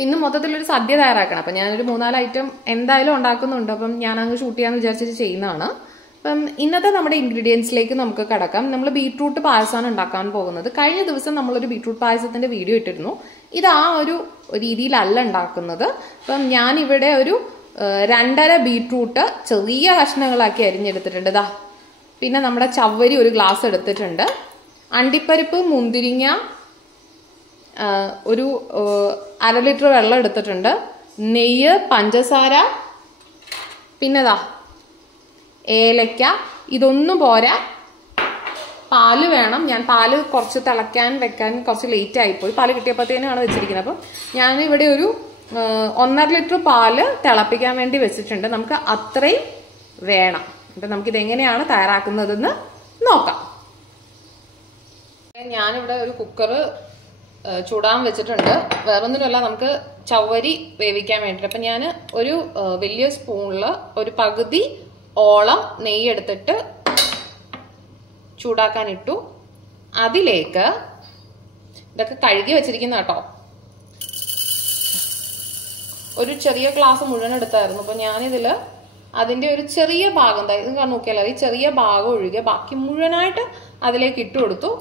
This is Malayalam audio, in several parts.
അപ്പം ഇന്ന് മൊത്തത്തിലൊരു സദ്യ തയ്യാറാക്കണം. അപ്പം ഞാനൊരു 3-4 ഐറ്റം എന്തായാലും ഉണ്ടാക്കുന്നുണ്ട്. അപ്പം ഞാനങ്ങ് ഷൂട്ട് ചെയ്യാമെന്ന് വിചാരിച്ചിട്ട് ചെയ്യുന്നതാണ്. അപ്പം ഇന്നത്തെ നമ്മുടെ ഇൻഗ്രീഡിയൻസിലേക്ക് നമുക്ക് കടക്കാം. നമ്മൾ ബീട്രൂട്ട് പായസമാണ് ഉണ്ടാക്കാൻ പോകുന്നത്. കഴിഞ്ഞ ദിവസം നമ്മളൊരു ബീട്രൂട്ട് പായസത്തിന്റെ വീഡിയോ ഇട്ടിരുന്നു. ഇത് ആ ഒരു രീതിയിലല്ല ഉണ്ടാക്കുന്നത്. അപ്പം ഞാനിവിടെ ഒരു 2.5 ബീട്രൂട്ട് ചെറിയ കഷ്ണങ്ങളാക്കി അരിഞ്ഞെടുത്തിട്ടുണ്ട്. ഇതാ, പിന്നെ നമ്മുടെ ചവ്വരി ഒരു ഗ്ലാസ് എടുത്തിട്ടുണ്ട്. അണ്ടിപ്പരിപ്പ്, മുന്തിരിങ്ങ, ഒരു 1/2 ലിറ്റർ വെള്ളം എടുത്തിട്ടുണ്ട്. നെയ്യ്, പഞ്ചസാര, പിന്നെതാ ഏലക്ക. ഇതൊന്നും പോരാ, പാല് വേണം. ഞാൻ പാല് കുറച്ച് തിളയ്ക്കാൻ വെക്കാൻ കുറച്ച് ലേറ്റ് ആയിപ്പോയി. പാല് കിട്ടിയപ്പോഴത്തേനാണ് വെച്ചിരിക്കുന്നത്. അപ്പം ഞാനിവിടെ ഒരു 1.5 ലിറ്റർ പാല് തിളപ്പിക്കാൻ വേണ്ടി വെച്ചിട്ടുണ്ട്. നമുക്ക് അത്രയും വേണം. അപ്പം നമുക്കിതെങ്ങനെയാണ് തയ്യാറാക്കുന്നതെന്ന് നോക്കാം. ഞാനിവിടെ ഒരു കുക്കർ ചൂടാൻ വെച്ചിട്ടുണ്ട്. വേറൊന്നിനുമല്ല, നമുക്ക് ചവ്വരി വേവിക്കാൻ വേണ്ടിയിട്ട്. അപ്പം ഞാൻ ഒരു വലിയ സ്പൂണിൽ ഒരു പകുതി ഓളം നെയ്യ് എടുത്തിട്ട് ചൂടാക്കാൻ ഇട്ടു. അതിലേക്ക് ഇതൊക്കെ കഴുകി വെച്ചിരിക്കുന്ന കേട്ടോ, ഒരു ചെറിയ ഗ്ലാസ് മുഴുവൻ എടുത്തായിരുന്നു. അപ്പം ഞാനിതിൽ അതിൻ്റെ ഒരു ചെറിയ ഭാഗം, ഇത് നോക്കിയാലോ, ഈ ചെറിയ ഭാഗം ഒഴികെ ബാക്കി മുഴുവനായിട്ട് അതിലേക്ക് ഇട്ട് കൊടുത്തു.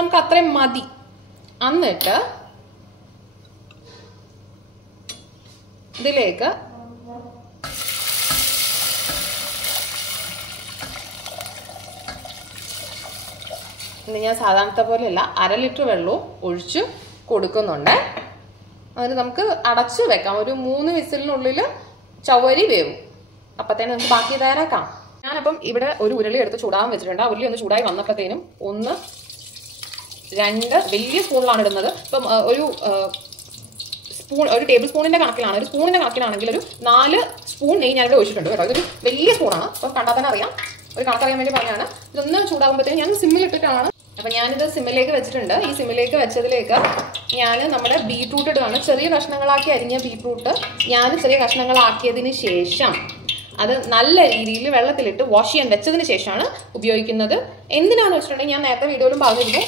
നമുക്ക് അത്രയും മതി. എന്നിട്ട് ഇതിലേക്ക് ഞാൻ സാധാരണത്തെ പോലെയല്ല 1/2 ലിറ്റർ വെള്ളവും ഒഴിച്ച് കൊടുക്കുന്നുണ്ട്. അതിന് നമുക്ക് അടച്ചു വെക്കാം. ഒരു 3 വിസിലിനുള്ളിൽ ചവ്വരി വേവും. അപ്പത്തേനും നമുക്ക് ബാക്കി തയ്യാറാക്കാം. ഞാനപ്പം ഇവിടെ ഒരു ഉരുളി എടുത്ത് ചൂടാൻ വെച്ചിട്ടുണ്ട്. ആ ഉരുളി ഒന്ന് ചൂടായി വന്നപ്പോഴത്തേനും 1, 2 വലിയ സ്പൂണിലാണ് ഇടുന്നത്. ഇപ്പം ഒരു ടേബിൾ സ്പൂണിന്റെ കണക്കിലാണ്, ഒരു സ്പൂണിന്റെ കണക്കിലാണെങ്കിൽ ഒരു 4 സ്പൂൺ നെയ്യ് ഞാനിവിടെ ഒഴിച്ചിട്ടുണ്ട് കേട്ടോ. ഇതൊരു വലിയ സ്പൂണാണ്. അപ്പം കണ്ടാൽ തന്നെ അറിയാം, ഒരു കണക്കറിയാൻ വേണ്ടി പറഞ്ഞാണ്. ഇതൊന്ന് ചൂടാകുമ്പോഴത്തേനും ഞാൻ സിമ്മിലിട്ടിട്ടാണ്. അപ്പം ഞാനിത് സിമ്മിലേക്ക് വെച്ചിട്ടുണ്ട്. ഈ സിമ്മിലേക്ക് വെച്ചതിലേക്ക് ഞാൻ നമ്മുടെ ബീട്രൂട്ട് ഇടുകയാണ്. ചെറിയ കഷ്ണങ്ങളാക്കി അരിഞ്ഞ ബീട്രൂട്ട് ഞാൻ ചെറിയ കഷ്ണങ്ങളാക്കിയതിന് ശേഷം അത് നല്ല രീതിയിൽ വെള്ളത്തിലിട്ട് വാഷ് ചെയ്യാൻ വെച്ചതിന് ശേഷമാണ് ഉപയോഗിക്കുന്നത്. എന്തിനാണെന്ന് വെച്ചിട്ടുണ്ടെങ്കിൽ, ഞാൻ നേരത്തെ വീഡിയോയിലും പറഞ്ഞിരുന്നു,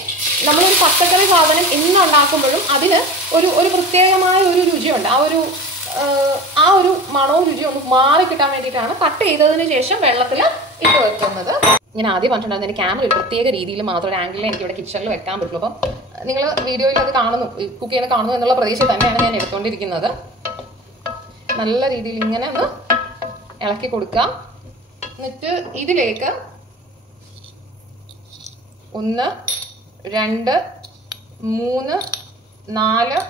നമ്മളൊരു പച്ചക്കറി സാധനം എന്നുണ്ടാക്കുമ്പോഴും അതിന് ഒരു പ്രത്യേകമായ ഒരു രുചിയുണ്ട്. ആ ഒരു മണവും രുചിയും ഒന്ന് മാറി കിട്ടാൻ വേണ്ടിയിട്ടാണ് കട്ട് ചെയ്തതിന് ശേഷം വെള്ളത്തിൽ ഇട്ട് വെക്കുന്നത്. ഞാൻ ആദ്യം പറഞ്ഞിട്ടുണ്ടായിരുന്നു, എൻ്റെ ക്യാമറ ഒരു പ്രത്യേക രീതിയിൽ മാത്രം, ഒരു ആംഗിളിൽ എനിക്ക് ഇവിടെ കിച്ചണിൽ വെക്കാൻ പറ്റുള്ളൂ. അപ്പം നിങ്ങൾ വീഡിയോയിൽ അത് കാണുന്നു, കുക്ക് ചെയ്യുന്നത് കാണുന്നു എന്നുള്ള പ്രതീക്ഷ തന്നെയാണ് ഞാൻ എടുത്തുകൊണ്ടിരിക്കുന്നത്. നല്ല രീതിയിൽ ഇങ്ങനെ ഒന്ന് ഇളക്കി കൊടുക്കാം. എന്നിട്ട് ഇതിലേക്ക് 1, 2, 3, 4,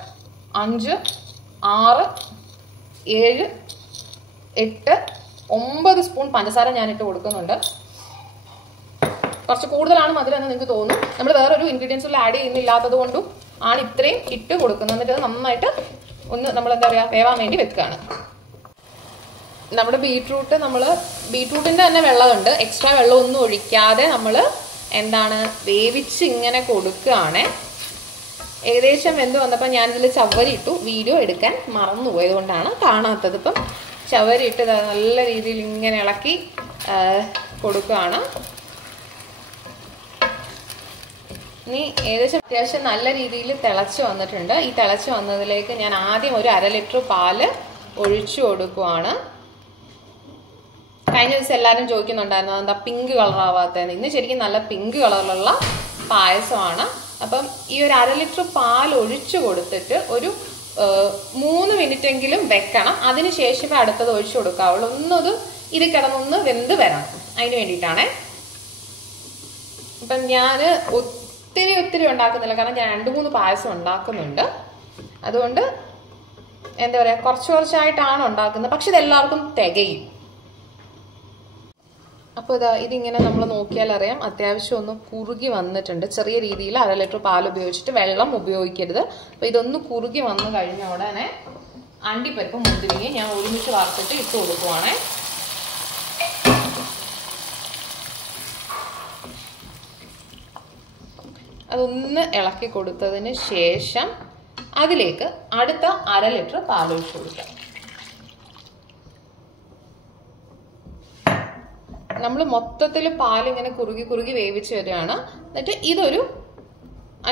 5, 6, 7, 8, 9 സ്പൂൺ പഞ്ചസാര ഞാനിട്ട് കൊടുക്കുന്നുണ്ട്. കുറച്ച് കൂടുതലാണ് മധുരം എന്ന് നിങ്ങൾക്ക് തോന്നും. നമ്മൾ വേറൊരു ഇൻഗ്രീഡിയൻസുകൾ ആഡ് ചെയ്യുന്നില്ലാത്തത് കൊണ്ടും ആണ് ഇത്രയും ഇട്ട് കൊടുക്കുന്നത്. എന്നിട്ട് നന്നായിട്ട് ഒന്ന് നമ്മൾ എന്താ പറയുക, വേവാൻ വേണ്ടി വെക്കുകയാണ്. നമ്മുടെ ബീട്രൂട്ടിന്റെ തന്നെ വെള്ളമുണ്ട്, എക്സ്ട്രാ വെള്ളം ഒന്നും ഒഴിക്കാതെ നമ്മൾ വേവിച്ച് ഇങ്ങനെ കൊടുക്കുകയാണ്. ഏകദേശം വെന്ത് വന്നപ്പോൾ ഞാനിതിൽ ചവ്വരി ഇട്ടു. വീഡിയോ എടുക്കാൻ മറന്നുപോയത് കൊണ്ടാണ് കാണാത്തത്. ഇപ്പം ചവ്വരി ഇട്ട് നല്ല രീതിയിൽ ഇങ്ങനെ ഇളക്കി കൊടുക്കുകയാണ്. ഇനി ഏകദേശം അത്യാവശ്യം നല്ല രീതിയിൽ തിളച്ച് വന്നിട്ടുണ്ട്. ഈ തിളച്ച് വന്നതിലേക്ക് ഞാൻ ആദ്യം ഒരു 1/2 ലിറ്റർ പാല് ഒഴിച്ചു കൊടുക്കുവാണ്. കഴിഞ്ഞ ദിവസം എല്ലാവരും ചോദിക്കുന്നുണ്ടായിരുന്നു, എന്താ പിങ്ക് കളർ ആവാത്തതെന്ന്. ഇന്ന് ശരിക്കും നല്ല പിങ്ക് കളറിലുള്ള പായസമാണ്. അപ്പം ഈ ഒരു 1/2 ലിറ്റർ പാൽ ഒഴിച്ചു കൊടുത്തിട്ട് ഒരു 3 മിനിറ്റ് എങ്കിലും വെക്കണം. അതിനുശേഷമേ അടുത്തത് ഒഴിച്ചു കൊടുക്കാവുള്ളൂ. ഇത് കിടന്നൊന്ന് വെന്ത് വരണം. അതിന് വേണ്ടിയിട്ടാണേ. അപ്പം ഞാൻ ഒത്തിരി ഉണ്ടാക്കുന്നില്ല, കാരണം ഞാൻ 2-3 പായസം ഉണ്ടാക്കുന്നുണ്ട്. അതുകൊണ്ട് എന്താ പറയുക, കുറച്ചായിട്ടാണ് ഉണ്ടാക്കുന്നത്. പക്ഷെ ഇതെല്ലാവർക്കും തികയും. അപ്പോൾ ഇതിങ്ങനെ നമ്മൾ നോക്കിയാൽ അറിയാം, അത്യാവശ്യം ഒന്ന് കുറുകി വന്നിട്ടുണ്ട്. ചെറിയ രീതിയിൽ 1/2 ലിറ്റർ പാൽ ഉപയോഗിച്ചിട്ട്, വെള്ളം ഉപയോഗിക്കരുത്. അപ്പോൾ ഇതൊന്ന് കുറുകി വന്നു കഴിഞ്ഞ ഉടനെ അണ്ടിപ്പരിപ്പ്, മുന്തിരിങ്ങ ഞാൻ ഒരുമിച്ച് വറുത്തിട്ട് ഇട്ട് കൊടുക്കുവാണേ. അതൊന്ന് ഇളക്കി കൊടുത്തതിന് ശേഷം അതിലേക്ക് അടുത്ത 1/2 ലിറ്റർ പാൽ ഒഴിച്ചു കൊടുക്കാം. നമ്മൾ മൊത്തത്തിൽ പാലിങ്ങനെ കുറുകി വേവിച്ച് വരികയാണ്. എന്നിട്ട് ഇതൊരു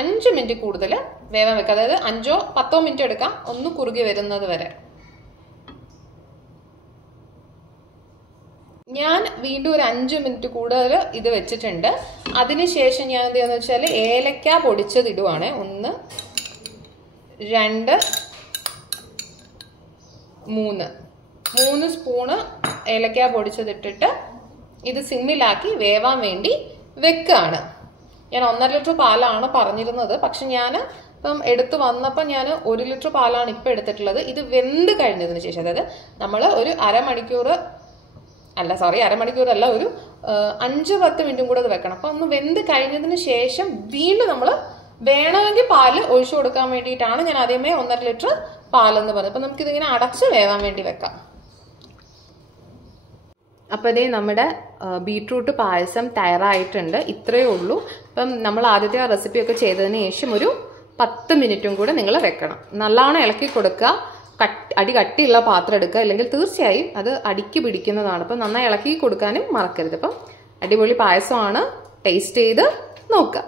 5 മിനിറ്റ് കൂടുതൽ വേവാൻ വെക്കുക. അതായത് 5-10 മിനിറ്റ് എടുക്കാം ഒന്ന് കുറുകി വരുന്നത് വരെ. ഞാൻ വീണ്ടും ഒരു 5 മിനിറ്റ് കൂടുതൽ ഇത് വെച്ചിട്ടുണ്ട്. അതിനുശേഷം ഞാൻ എന്ത് ചെയ്യാന്ന് വെച്ചാൽ ഏലക്ക പൊടിച്ചത് ഇടുവാണ്. 1 2 3 സ്പൂണ് ഏലക്ക പൊടിച്ചതിട്ടിട്ട് ഇത് സിമ്മിലാക്കി വേവാൻ വേണ്ടി വെക്കുകയാണ്. ഞാൻ 1.5 ലിറ്റർ പാലാണ് പറഞ്ഞിരുന്നത്. പക്ഷെ ഞാൻ ഇപ്പം എടുത്തു വന്നപ്പോൾ ഞാൻ 1 ലിറ്റർ പാലാണ് ഇപ്പം എടുത്തിട്ടുള്ളത്. ഇത് വെന്ത് കഴിഞ്ഞതിന് ശേഷം, അതായത് നമ്മൾ ഒരു അരമണിക്കൂറല്ല, ഒരു 5-10 മിനിറ്റും കൂടെ അത് വെക്കണം. അപ്പം ഒന്ന് വെന്ത് കഴിഞ്ഞതിന് ശേഷം വീണ്ടും നമ്മൾ വേണമെങ്കിൽ പാല് ഒഴിച്ചു കൊടുക്കാൻ വേണ്ടിയിട്ടാണ് ഞാൻ ആദ്യമേ 1.5 ലിറ്റർ പാലെന്ന് പറഞ്ഞത്. അപ്പം നമുക്കിതിങ്ങനെ അടച്ച് വേവാൻ വേണ്ടി വെക്കാം. അപ്പോൾ ഇതേ നമ്മുടെ ബീട്രൂട്ട് പായസം തയ്യാറായിട്ടുണ്ട്. ഇത്രയേ ഉള്ളൂ. അപ്പം നമ്മൾ ആദ്യത്തെ ആ റെസിപ്പിയൊക്കെ ചെയ്തതിന് ശേഷം ഒരു 10 മിനിറ്റും കൂടെ നിങ്ങൾ വെക്കണം. നല്ലോണം ഇളക്കി കൊടുക്കുക. അടി കട്ടിയുള്ള പാത്രം എടുക്കുക, അല്ലെങ്കിൽ തീർച്ചയായും അത് അടിക്ക് പിടിക്കുന്നതാണ്. അപ്പം നന്നായി ഇളക്കി കൊടുക്കാനും മറക്കരുത്. അപ്പം അടിപൊളി പായസമാണ്. ടേസ്റ്റ് ചെയ്ത് നോക്കുക.